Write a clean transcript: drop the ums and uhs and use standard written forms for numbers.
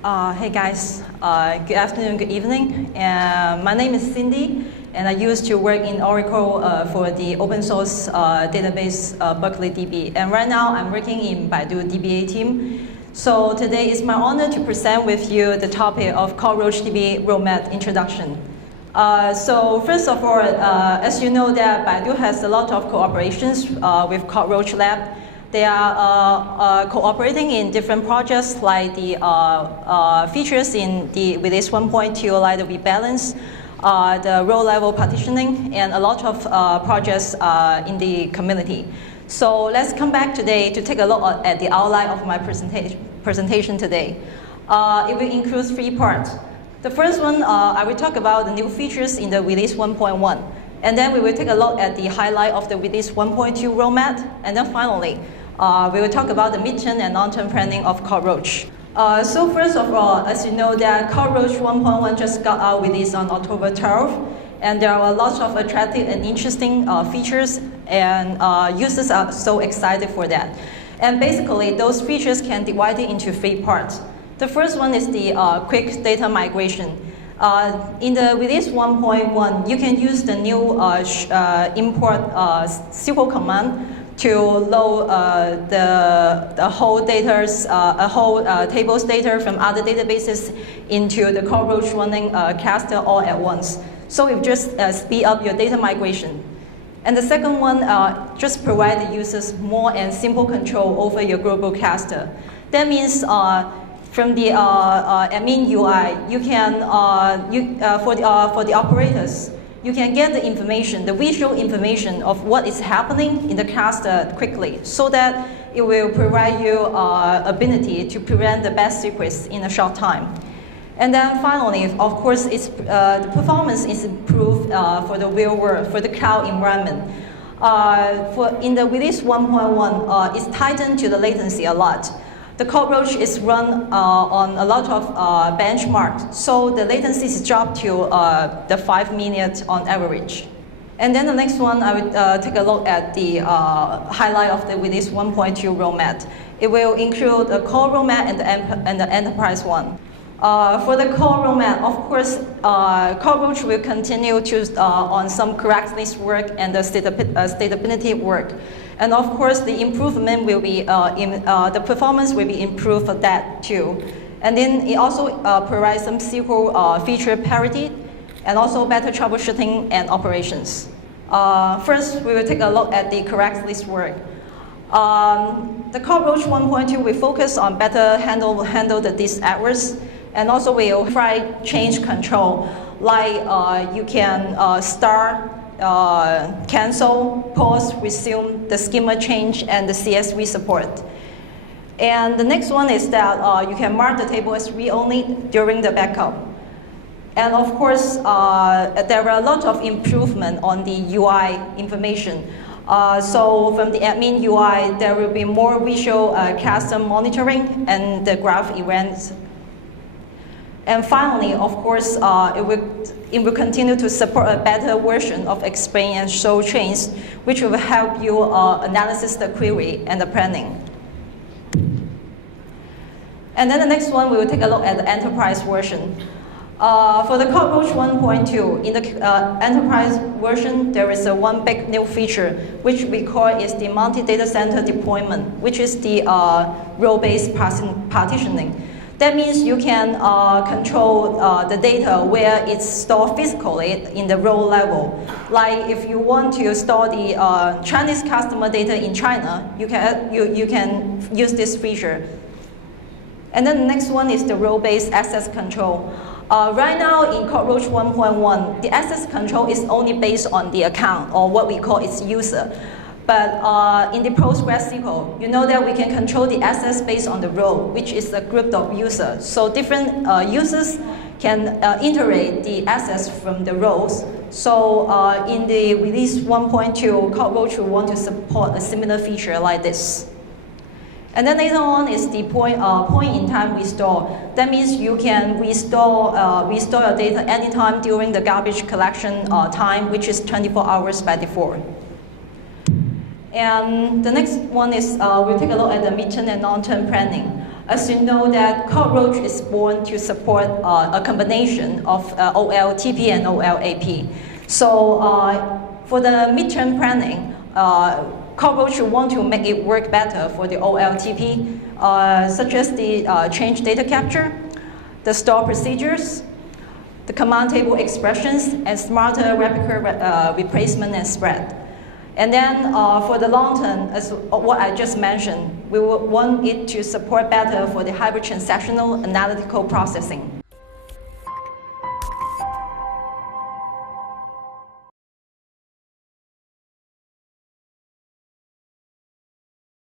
Hey guys, good afternoon, good evening. My name is Cindy, and I used to work in Oracle for the open source database Berkeley DB. And right now I'm working in Baidu DBA team. So today it's my honor to present with you the topic of CockroachDB roadmap introduction. So first of all, as you know that Baidu has a lot of cooperations with Cockroach Lab. They are cooperating in different projects like the features in the release 1.2 like the rebalance, the row level partitioning, and a lot of projects in the community. So let's come back today to take a look at the outline of my presentation today. It will include 3 parts. The first one, I will talk about the new features in the release 1.1. And then we will take a look at the highlight of the release 1.2 roadmap. And then finally, we will talk about the midterm and long-term planning of Cockroach. So first of all, as you know that Cockroach 1.1 just got out release on October 12th. And there are lots of attractive and interesting features, and users are so excited for that. And basically, those features can be divided into 3 parts. The first one is the quick data migration. In the release 1.1, you can use the new import SQL command to load the whole tables data from other databases into the Cockroach running cluster all at once. So it just speed up your data migration. And the second one, just provide the users more and simple control over your global cluster. That means from the admin UI, you can for the operators, you can get the information, the visual information of what is happening in the cluster quickly, so that it will provide you ability to prevent the bad secrets in a short time. And then finally, of course, the performance is improved for the real world, for the cloud environment. In the release 1.1, it's tightened to the latency a lot. The Cockroach is run on a lot of benchmarks, so the latency is dropped to the 5 minutes on average. And then the next one, I will take a look at the highlight of the release 1.2 roadmap. It will include the core roadmap and the enterprise one. For the core roadmap, of course, Cockroach will continue to on some correctness work and the stability work. And of course, the improvement will be the performance will be improved for that too. And then it also provides some SQL feature parity and also better troubleshooting and operations. First, we will take a look at the correctness work. The Cockroach 1.2 will focus on better handle the disk errors, and also will try change control, like you can start, cancel, pause, resume, the schema change, and the CSV support. And the next one is that you can mark the table as read-only during the backup. And of course, there are a lot of improvement on the UI information. So from the admin UI, there will be more visual custom monitoring and the graph events. And finally, of course, it will continue to support a better version of explain and show chains, which will help you analyze the query and the planning. And then the next one, we will take a look at the enterprise version. For the Cockroach 1.2, in the enterprise version, there is one big new feature, which we call is the multi-data center deployment, which is the row-based partitioning. That means you can control the data where it's stored physically in the row level. Like if you want to store the Chinese customer data in China, you can use this feature. And then the next one is the row-based access control. Right now in Cockroach 1.1, the access control is only based on the account, or what we call its user. But in the PostgreSQL, you know that we can control the access based on the row, which is a group of users. So different users can iterate the access from the rows. So in the release 1.2, Cockroach will want to support a similar feature like this. And then later on is the point in time restore. That means you can restore your data anytime during the garbage collection time, which is 24 hours by default. And the next one is we'll take a look at the midterm and long-term planning. As you know that Cockroach is born to support a combination of OLTP and OLAP. So for the midterm planning, Cockroach want to make it work better for the OLTP, such as the change data capture, the store procedures, the command table expressions, and smarter replica replacement and spread. And then for the long term, as what I just mentioned, we will want it to support better for the hybrid transactional analytical processing.